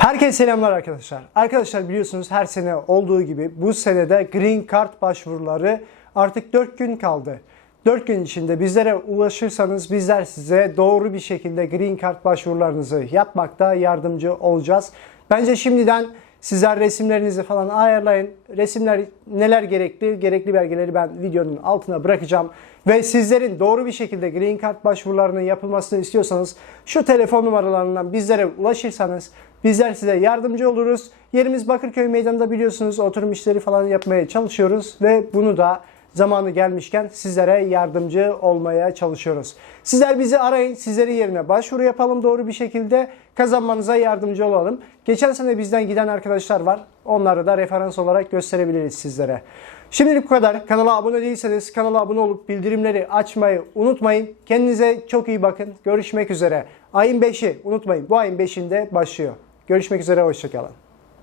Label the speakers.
Speaker 1: Herkese selamlar arkadaşlar. Arkadaşlar biliyorsunuz her sene olduğu gibi bu senede Green Card başvuruları artık 4 gün kaldı. 4 gün içinde bizlere ulaşırsanız bizler size doğru bir şekilde Green Card başvurularınızı yapmakta yardımcı olacağız. Bence şimdiden sizler resimlerinizi falan ayarlayın. Resimler neler gerekli, gerekli belgeleri ben videonun altına bırakacağım. Ve sizlerin doğru bir şekilde Green Card başvurularının yapılmasını istiyorsanız şu telefon numaralarından bizlere ulaşırsanız bizler size yardımcı oluruz. Yerimiz Bakırköy Meydanı'nda biliyorsunuz oturum işleri falan yapmaya çalışıyoruz ve bunu da zamanı gelmişken sizlere yardımcı olmaya çalışıyoruz. Sizler bizi arayın, sizlerin yerine başvuru yapalım doğru bir şekilde kazanmanıza yardımcı olalım. Geçen sene bizden giden arkadaşlar var. Onları da referans olarak gösterebiliriz sizlere. Şimdilik bu kadar. Kanala abone değilseniz kanala abone olup bildirimleri açmayı unutmayın. Kendinize çok iyi bakın. Görüşmek üzere. Ayın 5'i unutmayın. Bu ayın 5'inde başlıyor.
Speaker 2: Görüşmek üzere. Hoşçakalın.